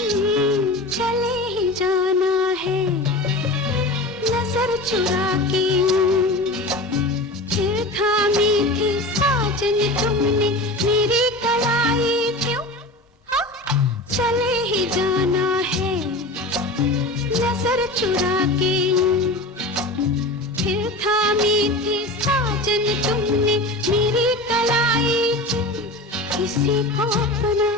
चले ही जाना है नजर चुरा के, फिर थामी थी साजन तुमने मेरी कलाई क्यों? हाँ, चले ही जाना है नजर चुरा के, फिर थामी थी साजन तुमने मेरी कलाई, किसी को अपना